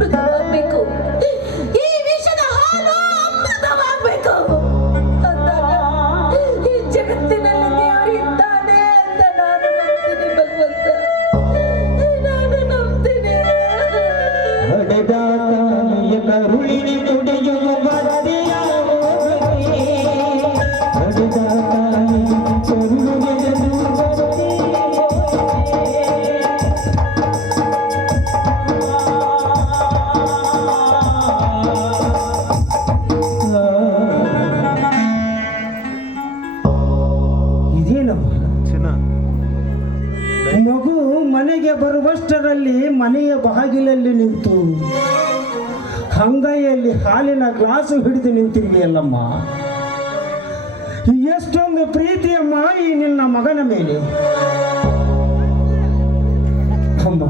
ಅಮೃತವಾಗಬೇಕು, ಈ ವಿಷದ ಹಾಲು ಅಮೃತವಾಗಬೇಕು. ಈ ಜಗತ್ತಿನಲ್ಲಿ ದೇವರು ಇದ್ದಾನೆ ಅಂತ ನಾನು ನಂಬ್ತೀನಿ ಭಗವಂತ, ನಾನು ನಂಬ್ತೀನಿ. ಮಗು ಮನೆಗೆ ಬರುವಷ್ಟರಲ್ಲಿ ಮನೆಯ ಬಾಗಿಲಲ್ಲಿ ನಿಂತು ಅಂಗೈಯಲ್ಲಿ ಹಾಲಿನ ಗ್ಲಾಸು ಹಿಡಿದು ನಿಂತಿರುವೆಯಲ್ಲಮ್ಮ. ಎಷ್ಟೊಂದು ಪ್ರೀತಿಯಮ್ಮ ಈ ನಿನ್ನ ಮಗನ ಮೇಲೆ. ಅಮ್ಮ,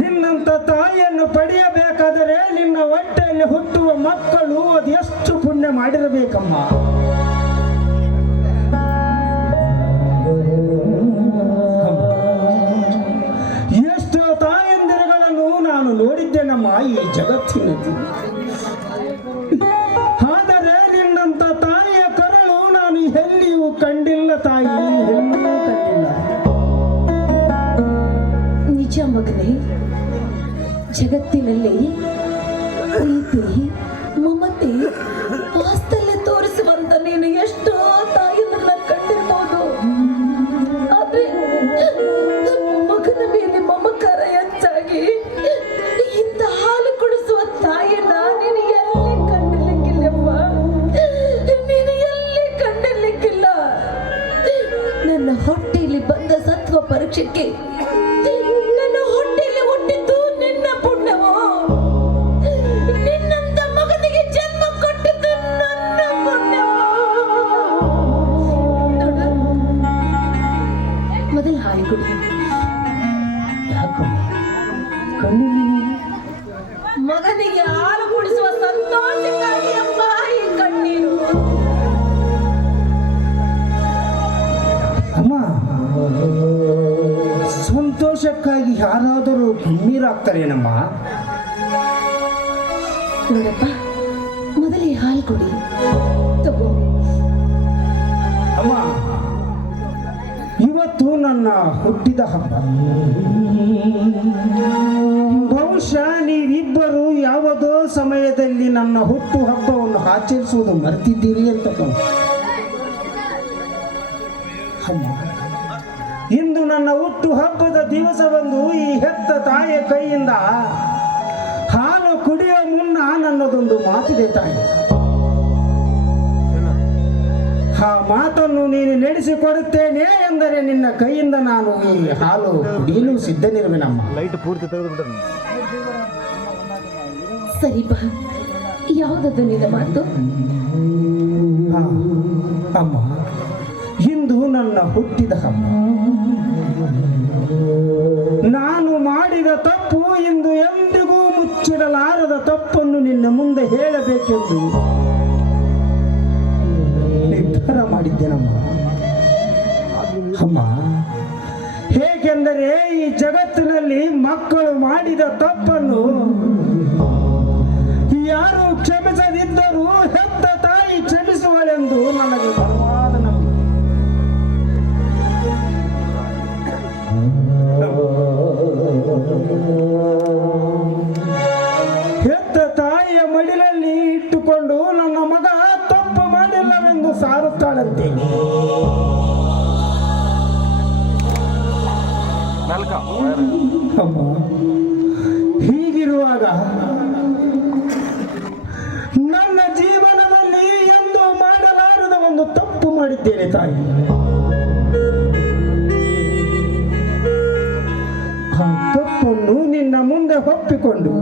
ನಿನ್ನಂತ ತಾಯಿಯನ್ನು ಪಡೆಯಬೇಕಾದರೆ ನಿನ್ನ ಹೊಟ್ಟೆಯಲ್ಲಿ ಹುಟ್ಟುವ ಮಕ್ಕಳು ಅದೆಷ್ಟು ಪುಣ್ಯ ಮಾಡಿರಬೇಕಮ್ಮ. ಎಷ್ಟು ತಾಯಂದಿರುಗಳನ್ನು ನಾನು ನೋಡಿದ್ದೇನಮ್ಮ ಈ ಜಗತ್ತಿನಲ್ಲಿ. ಆದರೆ ನಿನ್ನಂತ ತಾಯಿಯ ಕರಳು ನಾನು ಎಲ್ಲಿಯೂ ಕಂಡಿಲ್ಲ ತಾಯಿ, ಎಲ್ಲಿಯೂ ಕಂಡಿಲ್ಲ. ನಿಜ ಮಗನೇ, ಜಗತ್ತಿನಲ್ಲಿ ಪ್ರೀತಿ, ಮಮತೆ, ವಾತ್ಸಲ್ಯ ತೋರಿಸುವಂತ ನೀನು ಎಷ್ಟೋ ತಾಯಿಯನ್ನ ಕಂಡಿರ್ಬೋದು. ಆದ್ರೆ ಮಗನ ಮೇಲೆ ಮಮಕಾರ ಹೆಚ್ಚಾಗಿ ಇಂಥ ಹಾಲು ಕುಡಿಸುವ ತಾಯಿಯನ್ನ ನೀನು ಎಲ್ಲಿ ಕಂಡಿರ್ಲಿಕ್ಕಿಲ್ಲಪ್ಪ, ನೀನು ಎಲ್ಲಿ ಕಂಡಿರ್ಲಿಕ್ಕಿಲ್ಲ. ನನ್ನ ಹೊಟ್ಟೆಯಲ್ಲಿ ಬಂದ ಸತ್ವ ಪರೀಕ್ಷೆಗೆ ನನ್ನ ಹೊಟ್ಟೆಯಲ್ಲಿ ಹುಟ್ಟಿದ್ದು ನಿನ್ನ ಪುಣ್ಯವೋ, ನಿನ್ನಂತ ಮಗನಿಗೆ ಜನ್ಮ ಕೊಟ್ಟಿದ್ದು ನನ್ನ ಪುಣ್ಯವೋ. ಮೊದಲು ಹಾಲು ಕುಡಿ. ಯಾಕಮ್ಮ ಕಣ್ಣೀರು? ಮಗನಿಗೆ ಹಾಲು ಕುಡಿಸುವ ಸಂತೋಷಕ್ಕಾಗಿ ಅಮ್ಮ ಈ ಕಣ್ಣೀರು. ಅಮ್ಮ, ಸಂತೋಷಕ್ಕಾಗಿ ಯಾರಾದರೂ ಕಣ್ಣೀರಾಗ್ತಾರೇನಮ್ಮ? ನೋಡಪ್ಪ, ಮೊದಲೇ ಹಾಲು ಕುಡಿ, ತಗೋ. ಅಮ್ಮ, ಇವತ್ತು ನನ್ನ ಹುಟ್ಟಿದ ಹಬ್ಬ. ಬಹುಶಃ ನೀವಿಬ್ಬರು ಯಾವುದೋ ಸಮಯದಲ್ಲಿ ನನ್ನ ಹುಟ್ಟು ಹಬ್ಬವನ್ನು ಆಚರಿಸುವುದು ಮರ್ತಿದ್ದೀರಿ ಅಂತ ಅಮ್ಮ. ಇಂದು ನನ್ನ ಹುಟ್ಟು ಹಬ್ಬದ ದಿವಸವಂದು ಈ ಹೆತ್ತ ತಾಯಿಯ ಕೈಯಿಂದ ಹಾಲು ಕುಡಿಯುವ ಮುನ್ನ ನನ್ನದೊಂದು ಮಾತಿದೆ ತಾಯಿ. ಆ ಮಾತನ್ನು ನೀನು ನಡೆಸಿಕೊಡುತ್ತೇನೆ ಎಂದರೆ ನಿನ್ನ ಕೈಯಿಂದ ನಾನು ಈ ಹಾಲು ಕುಡಿಯಲು ಸಿದ್ಧನಿರುವೆನಮ್ಮ. ಲೈಟ್ ಪೂರ್ತಿ ತೆಗೆದುಬಿಟ್ಟರು. ಸರಿ ಬಾ, ಯಾವುದದು ನಿನ್ನ ಮಾತು? ಅಮ್ಮ, ಇಂದು ನನ್ನ ಹುಟ್ಟಿದ ಹಬ್ಬ. ನಾನು ಮಾಡಿದ ತಪ್ಪು ಇಂದು ಎಂದಿಗೂ ಮುಚ್ಚಿಡಲಾರದ ತಪ್ಪನ್ನು ನಿನ್ನ ಮುಂದೆ ಹೇಳಬೇಕೆಂದು ನಿರ್ಧಾರ ಮಾಡಿದ್ದೇನಮ್ಮ. ಅಮ್ಮ, ಹೇಗೆಂದರೆ ಈ ಜಗತ್ತಿನಲ್ಲಿ ಮಕ್ಕಳು ಮಾಡಿದ ತಪ್ಪನ್ನು ಯಾರು ಕ್ಷಮಿಸದಿದ್ದರೂ ಹೆತ್ತ ತಾಯಿ ಕ್ಷಮಿಸುವಳೆಂದು ನನಗೆ ಬಲವಾದ ನಂಬಿಕೆ. ಹೆತ್ತ ತಾಯಿಯ ಮಡಿಲಲ್ಲಿ ಇಟ್ಟುಕೊಂಡು ನನ್ನ ಮಗ ತಪ್ಪು ಮಾಡಿಲ್ಲವೆಂದು ಸಾರುತ್ತಾಳಂತೆ. ಅಮ್ಮ, ಹೀಗಿರುವಾಗ ನನ್ನ ಜೀವನದಲ್ಲಿ ಎಂದು ಮಾಡಲಾರದ ಒಂದು ತಪ್ಪು ಮಾಡಿದ್ದೇನೆ ತಾಯಿ. ಆ ತಪ್ಪನ್ನು ನಿನ್ನ ಮುಂದೆ ಒಪ್ಪಿಕೊಂಡು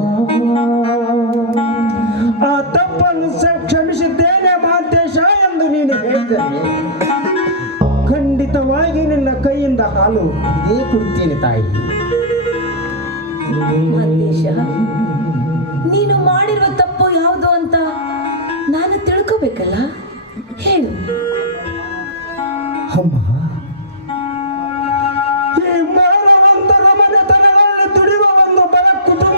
ಆ ತಪ್ಪನ್ನು ಕ್ಷಮಿಸಿದ್ದೇನೆ ಮಾಂತೇಶ ಎಂದು ನೀನು ಹೇಳಿದರೆ ಖಂಡಿತವಾಗಿ ನಿನ್ನ ಕೈಯಿಂದ ಹಾಲು ಇದೇ ಕುಡಿತೇನೆ ತಾಯಿ. ಮಾಂತೇಶ, ನೀನು ಮಾಡಿರುವ ತಪ್ಪು ಯಾವುದು ಅಂತ ನಾನು ತಿಳ್ಕೋಬೇಕಲ್ಲ, ಹೇಳು. ಅಮ್ಮ, ಈ ಮಾನವಂತರ ಮನೆತನದಲ್ಲಿ ದುಡಿಯುವ ಒಂದು ಬಡ ಕುಟುಂಬ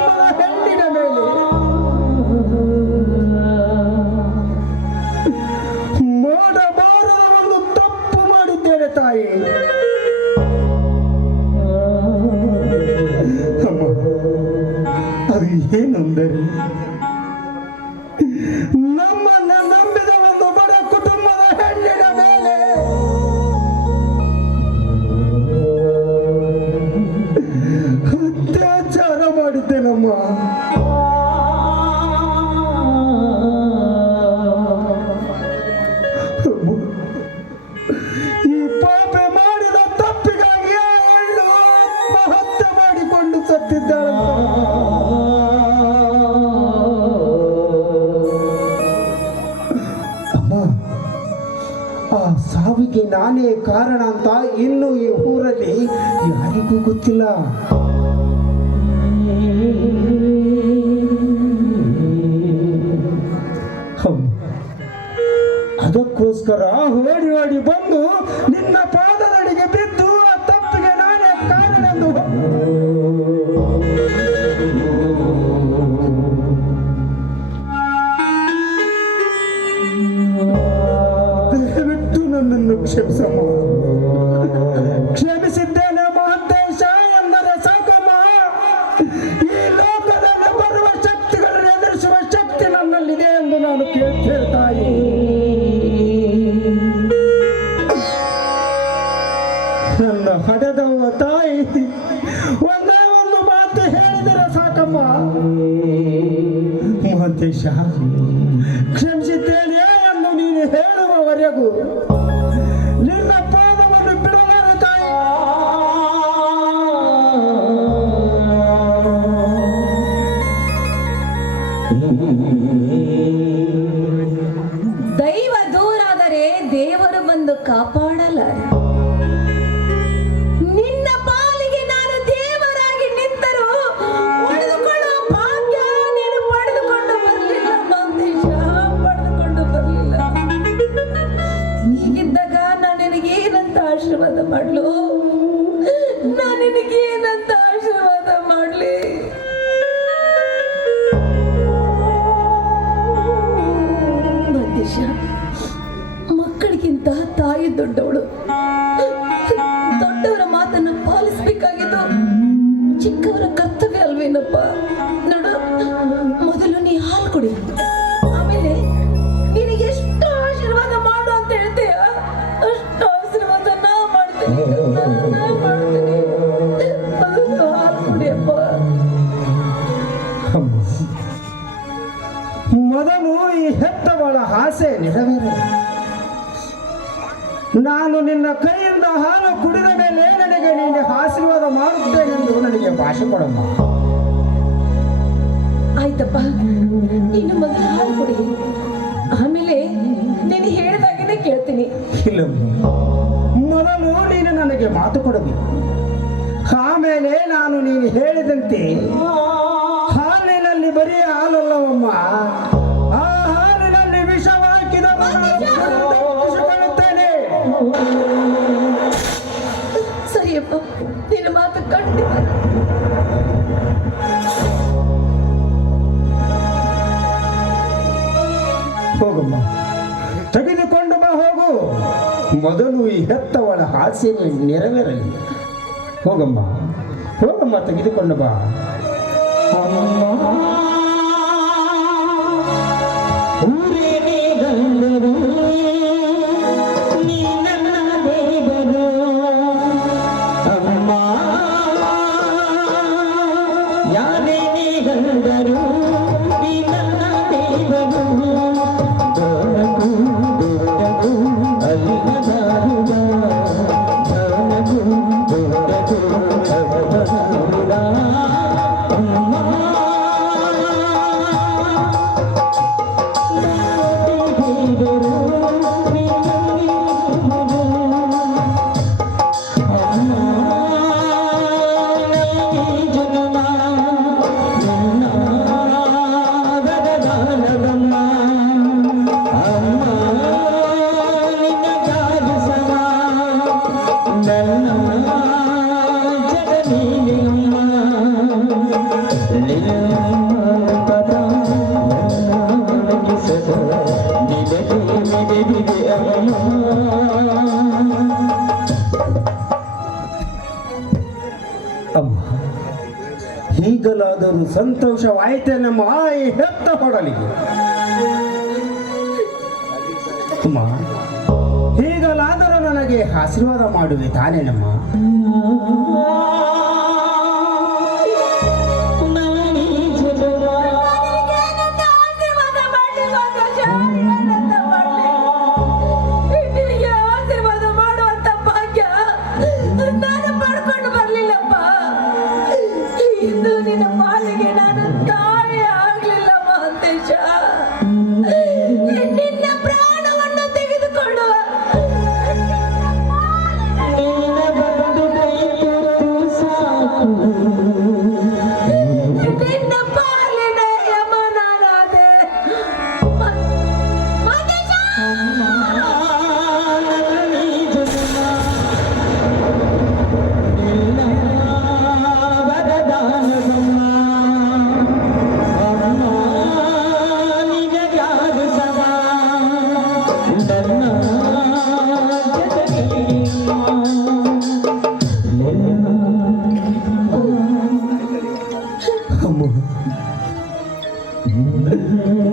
ಅದು ಏನೆಂದರೆ ನಮ್ಮನ್ನ ನಂಬಿದ ಒಂದು ಬಡ ಕುಟುಂಬದ ಹೆಣ್ಣಿನ ಮೇಲೆ ಅತ್ಯಾಚಾರ ಮಾಡಿದ್ದೇನಮ್ಮ. ಈ ಪಾಪೆ ಮಾಡಿದ ತಪ್ಪಿಗಾಗಿ ಆ ಹೆಣ್ಣು ಆತ್ಮಹತ್ಯೆ ಮಾಡಿಕೊಂಡು ಸತ್ತಿದ್ದಾಳಂತ. ಅಮ್ಮ, ಆ ಸಾವಿಗೆ ನಾನೇ ಕಾರಣ ಅಂತ ಇನ್ನು ಈ ಊರಲ್ಲಿ ಯಾರಿಗೂ ಗೊತ್ತಿಲ್ಲ. ಅದಕ್ಕೋಸ್ಕರ ಓಡಿ ಓಡಿ ಬಂದು ನಿನ್ನ ಪಾದದಡಿಗೆ ಬಿದ್ದು ಆ ತಪ್ಪಿಗೆ ನಾನೇ ಕಾರಣ ಎಂದು ದಯವಿಟ್ಟು ನನ್ನನ್ನು ಕ್ಷಮಿಸಮ್ಮ. ಕ್ಷಮಿಸಿದ್ದೇನೆ ಮಹಂತೇಶ ಎಂದರೆ ಸಾಕಮ್ಮ. ಈ ಲೋಕದಲ್ಲಿ ಬರುವ ಶಕ್ತಿಗಳನ್ನು ಎದುರಿಸುವ ಶಕ್ತಿ ನನ್ನಲ್ಲಿದೆ ಎಂದು ನಾನು ಕೇಳ್ತೇನೆ ತಾಯಿ. ನನ್ನ ಹಡೆದವ ತಾಯಿ ಒಂದೇ ಒಂದು ಮಾತು ಹೇಳಿದರೆ ಸಾಕಮ್ಮ. ಮಹಂತೇಶ ಕ್ಷಮಿಸಿದ್ದೇನೆ ಎಂದು ನೀನು ಹೇಳುವವರೆಗೂ ನಿನ್ನ ಪಾದವನ್ನು ಬಿಡಲಾರೆ ತಾಯಿ. ದೈವ ದೂರಾದರೆ ದೇವರು ಬಂದು ಕಾಪಾಡಲಾರ. ನಿನ್ನ ಪಾಲಿಗೆ ನಾನು ದೇವರಾಗಿ ನಿಂತರೂ ಉಳಿದುಕೊಳ್ಳುವ ಭಾಗ್ಯ ನೀನು ಪಡೆದುಕೊಂಡು ಬರಲಿಲ್ಲ ಮಹಂತೇಶ, ಪಡೆದುಕೊಂಡು ಬರಲಿಲ್ಲ. ಹೀಗಿದ್ದಾಗ ನಾನು ನಿನಗೇನಂತ ಆಶೀರ್ವಾದ ಮಾಡ್ಲು? ನಾನು ನಿನಗೇನಂತ ಆಶೀರ್ವಾದ ಮಾಡ್ಲಿ? ಮಹಂತೇಶ, ಮಕ್ಕಳಿಗಿಂತ ತಾಯಿ ದೊಡ್ಡವಳು. ದೊಡ್ಡವರ ಮಾತನ್ನು ಪಾಲಿಸಬೇಕಾಗಿದ್ದು ಚಿಕ್ಕವರ ಕರ್ತವ್ಯ ಅಲ್ವೇನಪ್ಪ? ನೋಡು, ಮೊದಲು ನೀ ಹಾಲು ಕುಡಿ, ಆಮೇಲೆ ನಿನಗೆ ಎಷ್ಟು ಆಶೀರ್ವಾದ ಮಾಡು ಅಂತ ಹೇಳ್ತೀಯ ಅಷ್ಟು ಆಶೀರ್ವಾದ ನಾ ಮಾಡ್ತೀನಿ. ಮೊದಲು ಹಾಲು ಕುಡಿಯಪ್ಪ. ಮೊದಲು ಈ ಹೆತ್ತವಳ ಆಸೆ ನೆರವೇರಲಿ. ನಾನು ನಿನ್ನ ಕೈಯಿಂದ ಹಾಲು ಕುಡಿದ ಮೇಲೆ ನನಗೆ ನೀನು ಆಶೀರ್ವಾದ ಮಾಡುತ್ತೇನೆ ಎಂದು ನನಗೆ ಭಾಷೆ ಕೊಡಮ್ಮ. ಆಯ್ತಪ್ಪ, ಇನ್ನು ಮೊದಲು ಹಾಲು ಕುಡಿ, ಆಮೇಲೆ ನೀನು ಹೇಳಿದಾಗನೇ ಕೇಳ್ತೀನಿ. ಇಲ್ಲ, ಮೊದಲು ನೀನು ನನಗೆ ಮಾತು ಕೊಡಬೇಕು. ಆಮೇಲೆ ನಾನು ನೀನು ಹೇಳಿದಂತೆ ಹಾಲಿನಲ್ಲಿ ಬರೀ ಹಾಲಲ್ಲವಮ್ಮ, ಆ ಹಾಲಿನಲ್ಲಿ ವಿಷ ಹಾಕಿದ ಸರಿಯಪ್ಪ, ನಿನ್ನ ಮಾತು ಖಂಡಿತ. ಹೋಗಮ್ಮ, ತೆಗೆದುಕೊಂಡು ಬಾ, ಹೋಗು. ಮೊದಲು ಈ ಹೆತ್ತವಳ ಆಸೆ ನೆರವೇರಲಿ. ಹೋಗಮ್ಮ, ಹೋಗಮ್ಮ, ತೆಗೆದುಕೊಂಡು ಬಾ. ಈಗಲಾದರೂ ಸಂತೋಷವಾಯಿತೇನಮ್ಮ ಈ ಹೆತ್ತ ಹೊಡಲಿಗೆ. ಅಮ್ಮ, ಹೀಗಲಾದರೂ ನನಗೆ ಆಶೀರ್ವಾದ ಮಾಡುವೆ ತಾನೇನಮ್ಮ?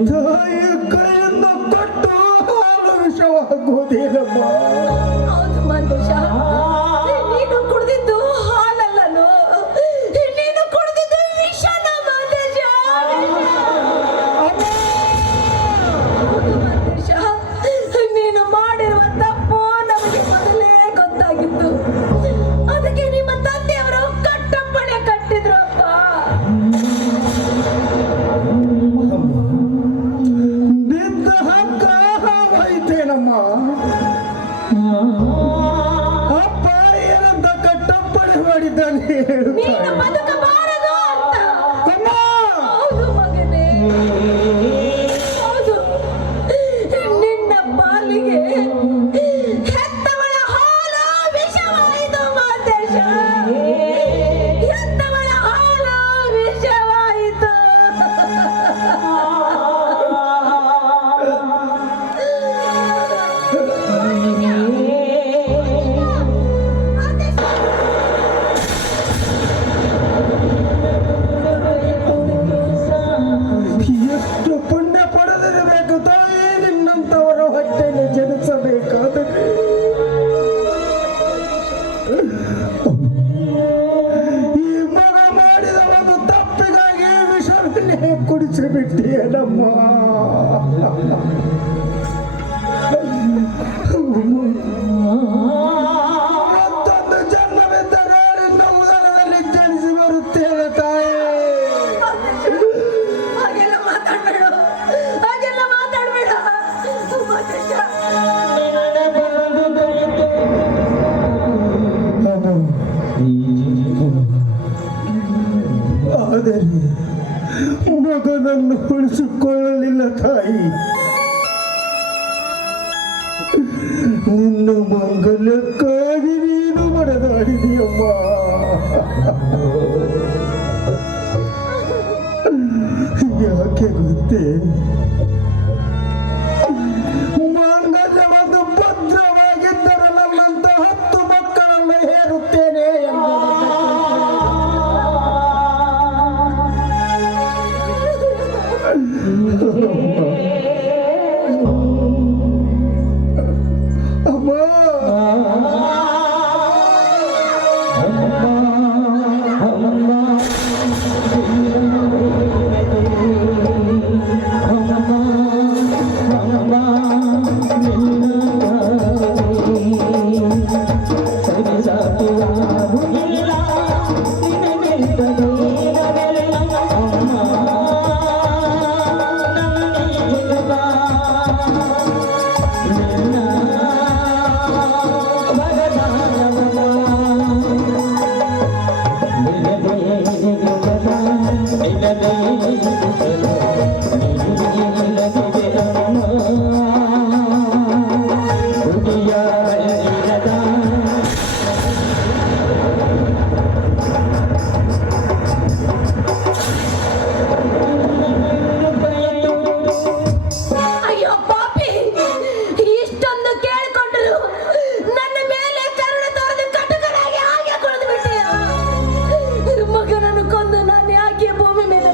ತಾಯಿಯ ಕೈಯಿಂದ ಕೊಟ್ಟು ಹಾಲು ವಿಷವಾಗುವುದೇನಮ್ಮ? ಹೌದು ಮಂಜುಷ, ನೀನು ಕುಡಿದಿದ್ದು ಹಾಲಲ್ಲನು, ನೀನು ಕುಡಿದಿದ್ದು ವಿಷನ ಮಂಜುಷ. ಹೌದು ಮಂಜುಷ, ನೀನು ಮಾಡಿರುವ ತಪ್ಪು ನಮಗೆ ಮೊದಲೇ ಗೊತ್ತಾಗಿತ್ತು. ಅದಕ್ಕೆ ನಿಮ್ಮ ತಂದೆಯವರು ಕಟ್ಟಪ್ಪಣೆ ಕಟ್ಟಿದ್ರಪ್ಪ. ನಿಂದ ಹಕ್ಕ ಹೋಯ್ತೇನಮ್ಮ? ಅಪ್ಪ ಏನಂತ ಕಟ್ಟಪ್ಪಣೆ ಮಾಡಿದ್ದಾನೆ ನೀನು ಹೇಳುತ್ತಾರೆ. ಬದುಕಬಾರದು ಅಂತ. ಅಮ್ಮ, ಹೌದು ಮಗನೇ, ಹೌದು. ನಿನ್ನ ಪಾಲಿಗೆ ಹೆತ್ತವಳ ಹಾಲು ವಿಷವಾಯಿತು ಮಾದೇಶ. ಹೆತ್ತವಳ ಹಾಲು ವಿಷವಾಯಿತು. ಎಷ್ಟು ಪುಣ್ಯ ಪಡೆದಿರಬೇಕು ತಾಯಿ ನಿನ್ನಂತವರ ಹೊಟ್ಟೆಯಲ್ಲಿ ಜನಿಸಬೇಕಾದರೆ. ಈ ಮಗ ಮಾಡಿದ ಒಂದು ತಪ್ಪಿಗಾಗಿ ವಿಷವನ್ನೇ ಕುಡಿಸಿಬಿಟ್ಟಿಯೇನಮ್ಮ. ಮತ್ತೊಂದು ಜನ್ಮವಿದ್ದರೆ ನಿನ್ನ ಉದರದಲ್ಲಿ ಜನಿಸಿ ಬರುತ್ತೇನೆ ತಾಯಿ. ಹಾಗೆಲ್ಲ ಮಾತಾಡ್ಬೇಡ, ಹಾಗೆಲ್ಲ ಮಾತಾಡ್ಬೇಡ ಮಾದೇಶ. ಆದರೆ ಮಗನನ್ನು ಉಳಿಸಿಕೊಳ್ಳಲಿಲ್ಲ ತಾಯಿ. ನಿನ್ನ ಮಂಗಲಕ್ಕಾಗಿ ನೀನು ಬಡದಾಡಿದೆಯಮ್ಮ. ಯಾಕೆ ಗೊತ್ತೇ? ಮಂಗಲವಾದ ಭದ್ರವಾಗಿದ್ದರೆ ನನ್ನಂತ 10 ಮಕ್ಕಳನ್ನು ಹೇರುತ್ತೇನೆ ಅಮ್ಮ. ಅಯ್ಯೋ ಪಾಪಿ, ಇಷ್ಟೊಂದು ಕೇಳಿಕೊಂಡರು ನನ್ನ ಮೇಲೆ ಕರುಣೆ ತೋರದು ಕಟುಕನಾಗಿ ಹಾಗೆ ಕುಳಿದು ಬಿಟ್ಟೆಯ. ಮಗನನ್ನು ಕೊಂದು ನಾನು ಯಾಕೆ ಭೂಮಿ ಮೇಲೆ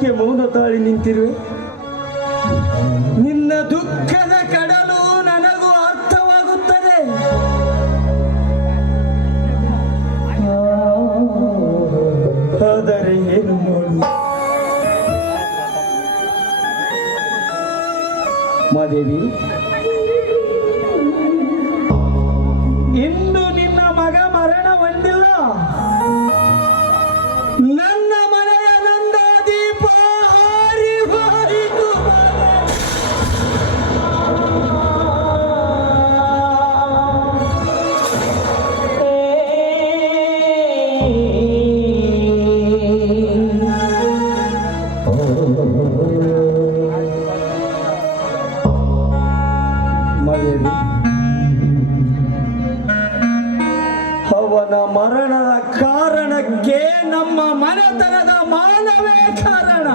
ಯಾಕೆ ಮೌನ ತಾಳಿ ನಿಂತಿರುವೆ? ನಿನ್ನ ದುಃಖದ ಕಡಲು ನನಗೂ ಅರ್ಥವಾಗುತ್ತದೆ. ಆದರೆ ಏನು ಮಾಡು ಮಾದೇವಿ, ಇಂದು ನಿನ್ನ ಮಗ ಮರಣ ಹೊಂದಿಲ್ಲ. ನನ್ನ ಮನೆಯ ನಂದ ದೀಪ ಹಾರಿ ಹೋಯಿತು. ಮಾದೇವಿ, ಅವನ ಮರಣದ ಕಾರಣಕ್ಕೆ ನಮ್ಮ ಮನೆತನದ ಮಾನವೇ ಕಾರಣ.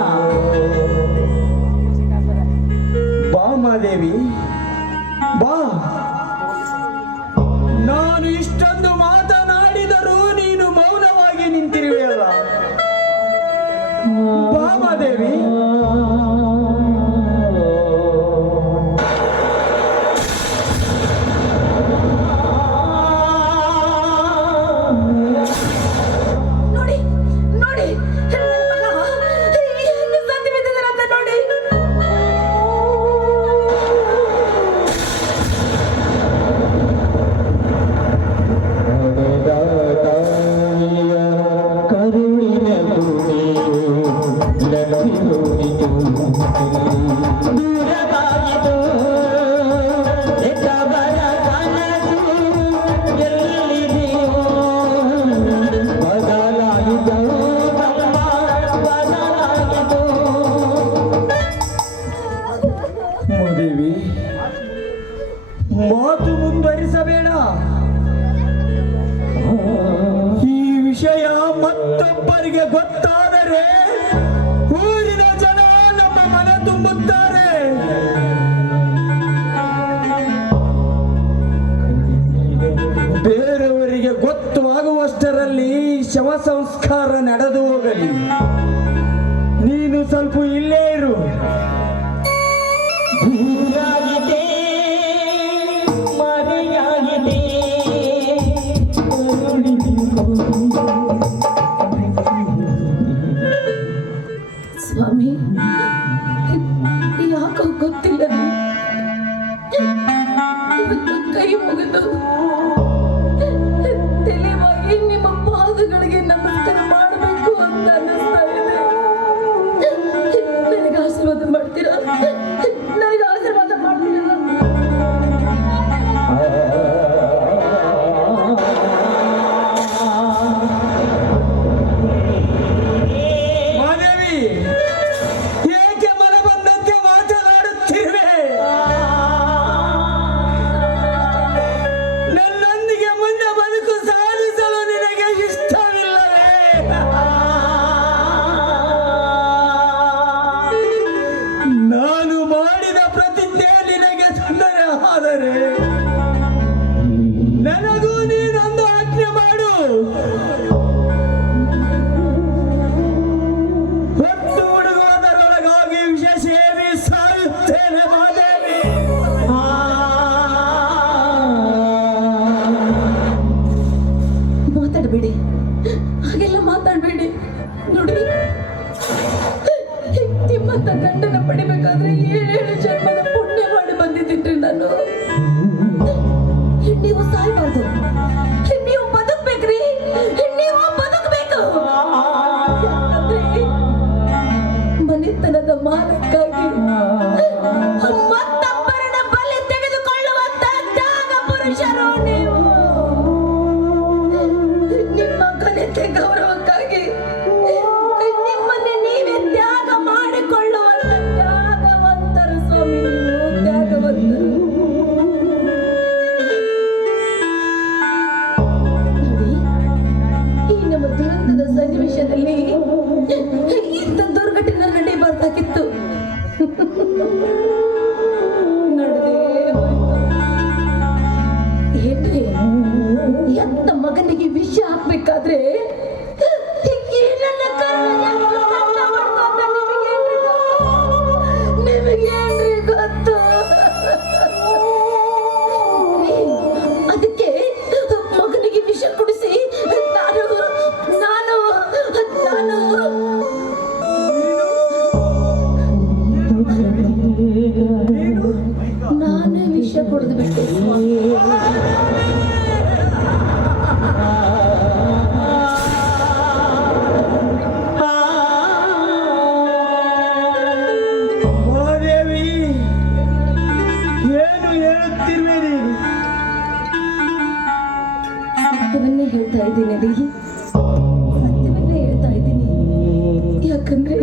ಬಾ ಮಾದೇವಿ, ಬಾ. ನಾನು ಇಷ್ಟೊಂದು ಮಾತನಾಡಿದರೂ ನೀನು ಮೌನವಾಗಿ ನಿಂತಿರುವೆಯಲ್ಲ. ಬಾ ಮಾದೇವಿ. ನೋಡಿ ನೋಡಿ, ನನ್ನ ಮಗ ಹೆಂಗೆ ಸತ್ತು ಬಿದ್ದಿದ್ದಾರಂತ ನೋಡಿ. ಮಾದೇವಿ, ಮಾತು ಮುಂದುವರಿಸಬೇಡ. ಈ ವಿಷಯ ಮತ್ತೊಬ್ಬರಿಗೆ ಗೊತ್ತಾದರೆ ಊರಿನ ಜನ ನಮ್ಮ ಮನೆ ತುಂಬುತ್ತಾರೆ. ಬೇರೆಯವರಿಗೆ ಗೊತ್ತಾಗುವಷ್ಟರಲ್ಲಿ ಶವ ಸಂಸ್ಕಾರ ನಡೆದು ಹೋಗಲಿ. ನೀನು ಸ್ವಲ್ಪ ಇಲ್ಲೇ ಇರು. ಸ್ವಾಮಿ, ಯಾಕೋ ಗೊತ್ತಿಲ್ಲ, ಇವತ್ತು ಕೈ ಮುಗಿದು ತಲೆವಾಗಿ ನಿಮ್ಮ ಪಾದಗಳಿಗೆ ನಮಸ್ಕಾರ ಮಾಡಬೇಕು ಅಂತ ಅನ್ನಿಸ್ತಾ ಇದೆ. ನನಗೆ ಆಶೀರ್ವಾದ ಮಾಡ್ತೀರಾ? ನನಗೆ ಆಶೀರ್ವಾದ ಮಾಡ್ತೀರಾ? ಮಾದೇವಿ, ಏಕೆ ಮನ ಬಂದಂತೆ ಮಾತನಾಡುತ್ತಿರುವೆ? ನನ್ನೊಂದಿಗೆ ಮುಂದೆ ಬದುಕು ಸಾಧಿಸಲು ನಿನಗೆ ಇಷ್ಟವಿಲ್ಲವೇ? ನಾನು ಮಾಡಿದ ಪ್ರತಿಜ್ಞೆ ನಿನಗೆ ತೊಂದರೆ ಆದರೆ ನನಗೂ ನೀನೊಂದು ಆಜ್ಞೆ ಮಾಡು. ಹೊತ್ತು ಹುಡುಗುವುದರೊಳಗಾಗಿ ವಿಷ ಸೇವಿ ಸಾಯುತ್ತೇನೆ ಮಾದೇವಿ. ಮಾತಾಡಬೇಡಿ, ಹಾಗೆಲ್ಲ ಮಾತಾಡಬೇಡಿ. ನೋಡಿ, ನಿಮ್ಮಂತ ಗಂಡನ ಪಡಿಬೇಕಾದ್ರೆ 7 ಜನ್ಮದ ಪುಣ್ಯ ಮಾಡಿ ಬಂದಿದ್ದಿಟ್ರಿ ನಾನು. ನೀವು ಸಾಯ್ಬಾರ್ದು, ನೀವು ಬದುಕ್ಬೇಕ್ರಿ, ನೀವು ಬದುಕ್ಬೇಕು. ಯಾಕಂದ್ರೆ ಮನೆತನದ ಮಾನಕ್ಕಾಗಿ ಮತ್ತೊಬ್ಬರನ್ನ ಬಲಿ ತೆಗೆದುಕೊಳ್ಳುವಂತ ತ್ಯಾಗ ಪುರುಷರು ನೀವು. ನಿಮ್ಮ ಘನತೆ ಗೌರವಕ್ಕಾಗಿ ನಿಮ್ಮನ್ನೇ ನೀವೇ ತ್ಯಾಗ ಮಾಡಿಕೊಳ್ಳುವಂತ ತ್ಯಾಗವಂತರು ಸ್ವಾಮಿ, ನೀವು ತ್ಯಾಗವಂತರು. ನೋಡಿ, ಈ ನಮ್ಮ ದುರಂತದ ಸನ್ನಿವೇಶದಲ್ಲಿ ಇಂಥ ದುರ್ಘಟನೆ ನಡೆಯಬಾರ್ದಾಗಿತ್ತು. ನಡೆದೇ ಹೋಯ್ತು. ಏನ್ರಿ, ಎಂತ ಮಗನಿಗೆ ವಿಷ ಹಾಕ್ಬೇಕಾದ್ರೆ ಏನನ್ನ ಕರ್ಮ ಯಾಕೆ ಕಷ್ಟ ಮಾಡ್ಕೊಂಡ ನಿಮಗೆ? ಮುರಿದು ಬಿಟ್ಟೆ ಸ್ವಾಮಿ. ಮಹಾದೇವಿ, ಏನು ಹೇಳುತ್ತಿರುವೆ ನೀನು? ಸತ್ಯವನ್ನೇ ಹೇಳ್ತಾ ಇದ್ದೀನಿ ರೀ, ಸತ್ಯವನ್ನೇ ಹೇಳ್ತಾ ಇದ್ದೀನಿ. ಯಾಕಂದ್ರೆ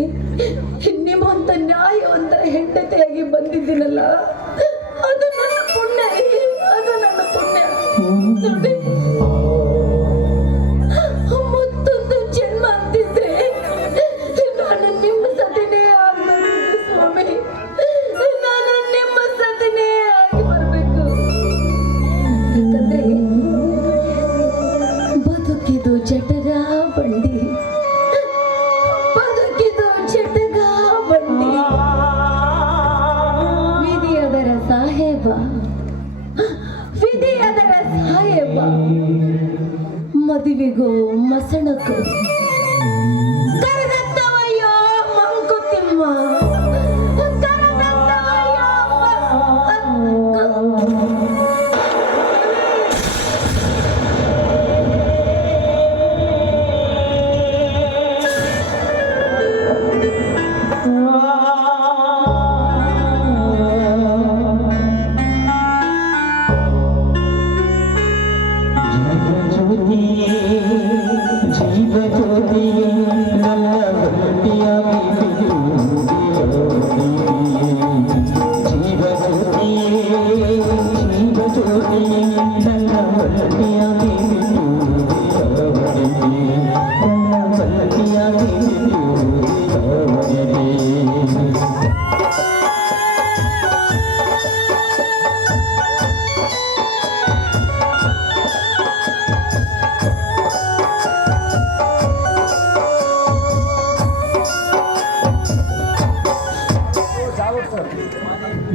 ನಿಮ್ಮಂತ ನ್ಯಾಯವಂತರ ಹೆಂಡತಿಯಾಗಿ ಬಂದಿದ್ದೀನಲ್ಲ, ಅದು ನನ್ನ ಪುಣ್ಯ ರೀ, ಅದು ನನ್ನ ಪುಣ್ಯ. ನೋಡಿ, ಮತ್ತೊಂದು ಜನ್ಮ ಅಂತಿದ್ರೆ ನಾನು ನಿಮ್ಮ ಸತಿನೇ ಆಗ್ಬೇಕು ಸ್ವಾಮಿ, ನಾನು ನಿಮ್ಮ ಸತಿನೇ ಆಗಿ ಬರ್ಬೇಕು. ಯಾಕಂದ್ರೆ ಬದುಕಿದು ಜಟರ ಬಂಡಿ, ಬದುಕಿದು ಜಟಗ ಬಂಡಿ, ವಿಧಿ ಅದರ ಸಾಹೇಬ, ವಿಧಿ ಅದರ ಸಾಹೇಬ. ಮದುವೆಗೋ ಮಸಣಕ್ಕೂ ಕರೆದತ್ತವಯ್ಯೋ ಮಂಕುತಿಮ್ಮ, ಕರೆದತ್ತವಯ್ಯೋ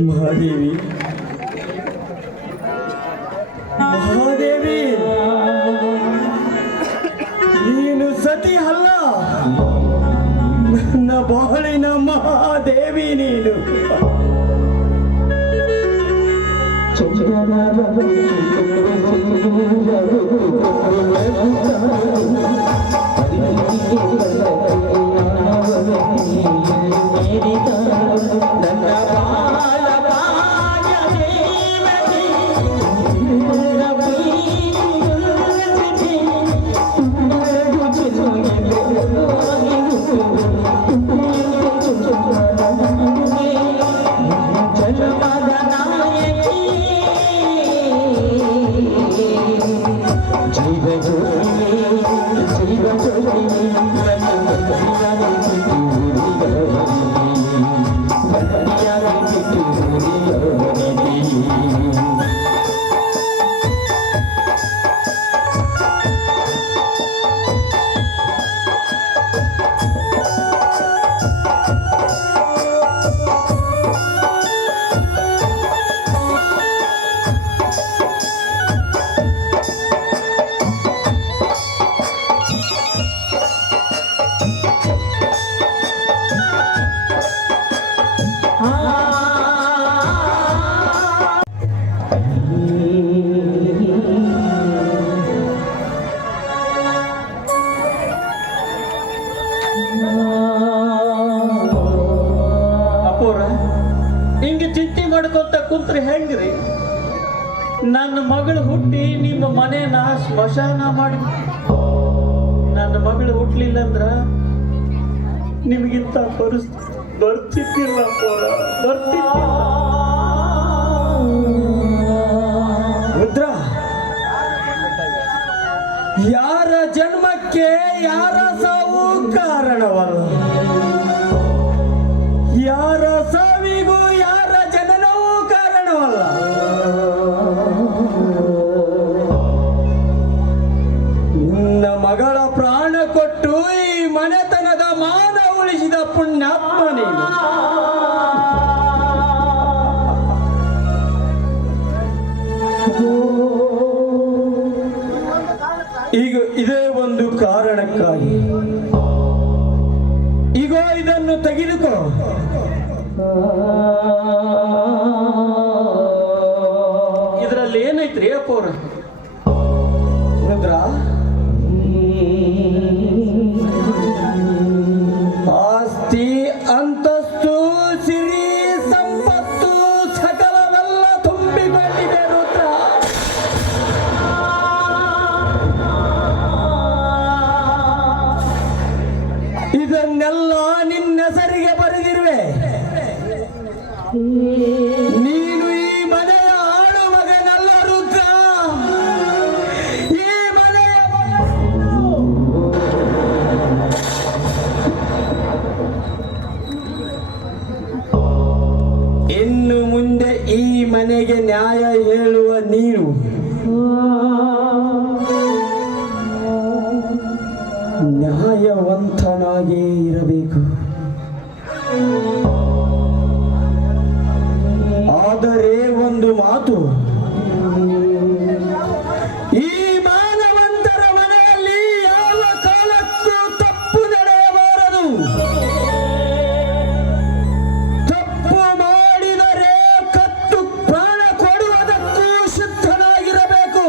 ಮಹಾದೇವಿ, ಮಹಾದೇವಿ, ನೀನು ಸತಿ ಅಲ್ಲ, ನನ್ನ ಬಾಳಿನ ಮಹಾದೇವಿ ನೀನು. ಹಿಂಗೆ ಚಿಂತೆ ಮಾಡ್ಕೊಂತ ಕುಂತ್ರೆ ಹೆಂಗ್ರಿ? ನನ್ನ ಮಗಳು ಹುಟ್ಟಿ ನಿಮ್ಮ ಮನೇನ ಸ್ಮಶಾನ ಮಾಡಿ, ನನ್ನ ಮಗಳು ಹುಟ್ಲಿಲ್ಲ ಅಂದ್ರ ನಿಮಗಿಂತ ಪರಿಸ್ಥಿತಿ ಬರ್ತಿದ್ದಿಲ್ಲ ಪೋರ, ಬರ್ತಿದ್ದಿಲ್ಲ. ರುದ್ರ, ಯಾರ ಜನ್ಮಕ್ಕೆ ಯಾರ ಸಾವು ಕಾರಣವಲ್ಲ, ಯಾರ ಸಾವಿಗೂ ಯಾರ ಜನನವೂ ಕಾರಣವಲ್ಲ. ನಿನ್ನ ಮಗಳ ಪ್ರಾಣ ಕೊಟ್ಟು ಈ ಮನೆತನದ ಮಾನ ಉಳಿಸಿದ ಪುಣ್ಯಾತ್ಮ ನೀನು. ಈಗ ಇದೇ ಒಂದು ಕಾರಣಕ್ಕಾಗಿ ಈಗ ಇದನ್ನು ತೆಗೆದುಕೋ. 啊。ಹೆಂಗೈತ್ರಿ ಅಪ್ಪವ್ರ? ರುದ್ರ, ಆಸ್ತಿ ಅಂತಸ್ತು ಸಿರಿ ಸಂಪತ್ತು ಸಕಲವೆಲ್ಲ ತುಂಬಿಕೊಂಡಿದೆ ರುದ್ರ. ಇದನ್ನೆಲ್ಲ ನಿನ್ನೆಸರಿಗೆ ಬರೆದಿರುವೆ. ನೀನು ಈ ಮನೆಯ ಆಳು ಮಗನಲ್ಲ ರುದ್ರ. ಈ ಮನೆಯ ಇನ್ನು ಮುಂದೆ ಈ ಮನೆಗೆ ನ್ಯಾಯ ಹೇಳುವ ನೀನು ನ್ಯಾಯವಂತನಾಗೇ ಇರಬೇಕು. ಆದರೆ ಒಂದು ಮಾತು, ಈ ಮಾನವಂತರ ಮನೆಯಲ್ಲಿ ಯಾವ ಕಾಲಕ್ಕೂ ತಪ್ಪು ನಡೆಯಬಾರದು. ತಪ್ಪು ಮಾಡಿದರೆ ಕತ್ತು ಪ್ರಾಣ ಕೊಡುವುದಕ್ಕೂ ಶುದ್ಧನಾಗಿರಬೇಕು.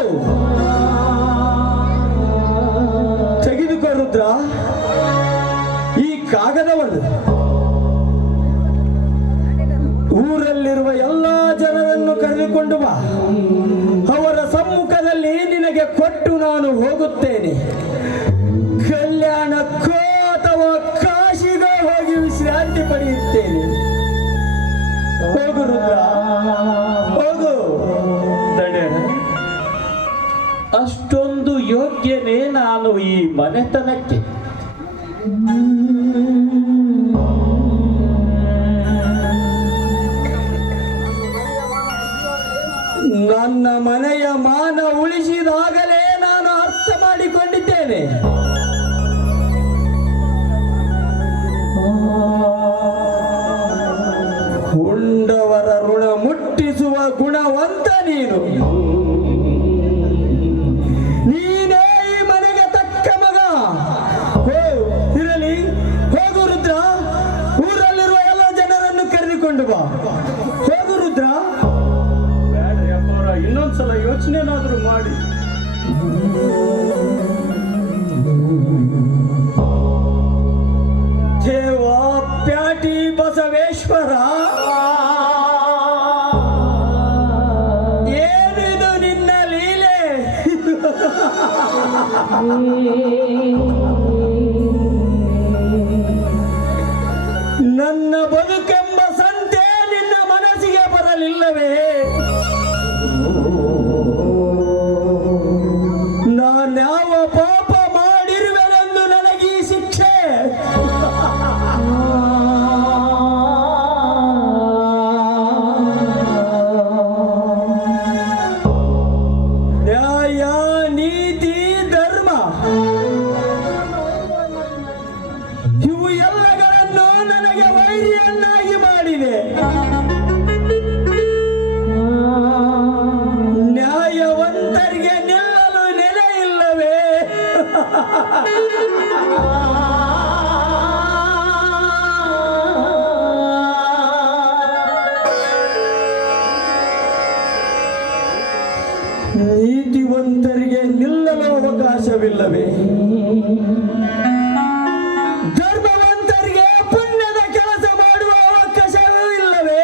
ತೆಗೆದುಕೋ ರುದ್ರ ಈ ಕಾಗದವನ್ನು. ಊರಲ್ಲಿರುವ ಎಲ್ಲಾ ಜನರನ್ನು ಕರೆದುಕೊಂಡು ಬಾ. ಅವರ ಸಮ್ಮುಖದಲ್ಲಿ ನಿನಗೆ ಕೊಟ್ಟು ನಾನು ಹೋಗುತ್ತೇನೆ. ಕಲ್ಯಾಣಕ್ಕೋ ಅಥವಾ ಕಾಶಿಗೋ ಹೋಗಿ ವಿಶ್ರಾಂತಿ ಪಡೆಯುತ್ತೇನೆ. ಹೋಗು ರುದ್ರ, ಹೋಗು. ಅಷ್ಟೊಂದು ಯೋಗ್ಯನೇ ನಾನು ಈ ಮನೆತನಕ್ಕೆ? ನನ್ನ ಮನೆಯ ಮಾನ ಉಳಿಸಿದಾಗಲೇ ನಾನು ಅರ್ಥ ಮಾಡಿಕೊಂಡಿದ್ದೇನೆ. ಉಂಡವರ ಋಣ ಮುಟ್ಟಿಸುವ ಗುಣವಂತ ನೀನು. ನೀನೇ ಈ ಮನೆಗೆ ತಕ್ಕ ಮಗ. ಇರಲಿ, ಹೋಗು ರುದ್ರ. ಊರಲ್ಲಿರುವ ಎಲ್ಲ ಜನರನ್ನು ಕರೆದುಕೊಂಡು ಬಾ. ಹೋಗು ರುದ್ರ. ಇನ್ನೊಂದ್ಸಲ ಯೋಚನೆನಾದ್ರೂ ಮಾಡಿ. ದೇವ ಪ್ಯಾಟಿ ಬಸವೇಶ್ವರ, ಏನಿದು ನಿನ್ನ ಲೀಲೆ? ನನ್ನ ಬದುಕೆಂಬ ಸಂತೆ ನಿನ್ನ ಮನಸ್ಸಿಗೆ ಬರಲಿಲ್ಲವೇ? ನಾನ್ಯಾವ ಪಾಪ ಮಾಡಿರುವೆನೆಂದು ನನಗೆ ಈ ಶಿಕ್ಷೆ? ನ್ಯಾಯ, ನೀತಿ, ಧರ್ಮ ಇವು ಎಲ್ಲಗಳನ್ನು ನನಗೆ ವೈರಿಯನ್ನಾಗಿ ಮಾಡಿದೆ. ನ್ಯಾಯವಂತರಿಗೆ ನಿಲ್ಲಲು ನೆಲೆ ಇಲ್ಲವೇ? ನೀತಿವಂತರಿಗೆ ನಿಲ್ಲಲು ಅವಕಾಶವಿಲ್ಲವೇ? ಧರ್ಮವಂತರಿಗೆ ಪುಣ್ಯದ ಕೆಲಸ ಮಾಡುವ ಅವಕಾಶವೂ ಇಲ್ಲವೇ?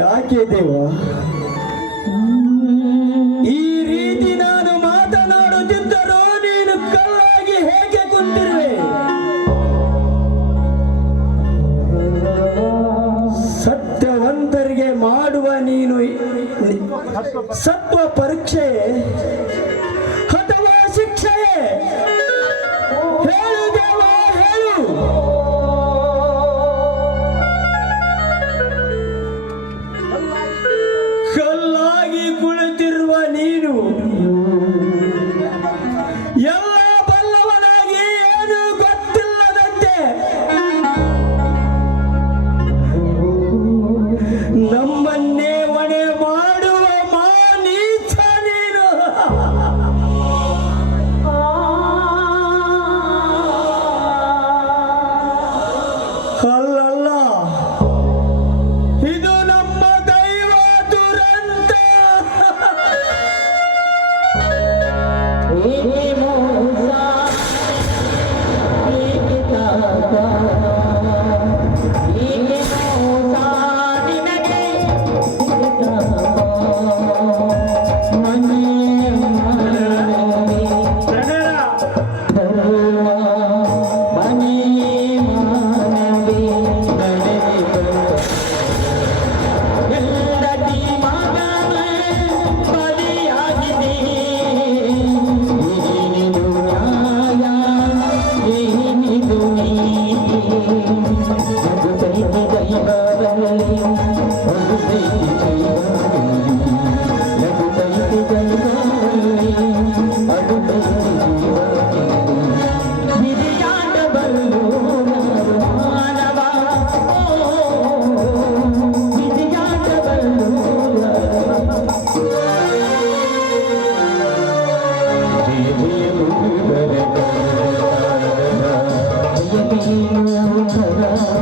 ಯಾಕೆ ದೇವ ಈ ರೀತಿ ನಾನು ಮಾತನಾಡುತ್ತಿದ್ದರೂ ನೀನು ಕಲ್ಲಾಗಿ ಹೇಗೆ ಕುಂತಿರುವೆ? ಸತ್ಯವಂತರಿಗೆ ಮಾಡುವ ನೀನು ಸತ್ವ ಪರೀಕ್ಷೆಯೇ ಅಥವಾ ಶಿಕ್ಷೆಯೇ? ಹೇಳು ದೇವ, ಹೇಳು. ಕಲ್ಲಾಗಿ ಕುಳಿತಿರುವ ನೀನು ಎಲ್ಲ ಬಲ್ಲವನಾಗಿ ಏನು ಗೊತ್ತಿಲ್ಲದಂತೆ ನಮ್ಮನ್ನೇ ಹೊಣೆ ಮಾಡುವ ಮಾನೀಚ ನೀನು.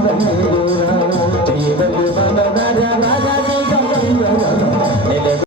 ಬಂದು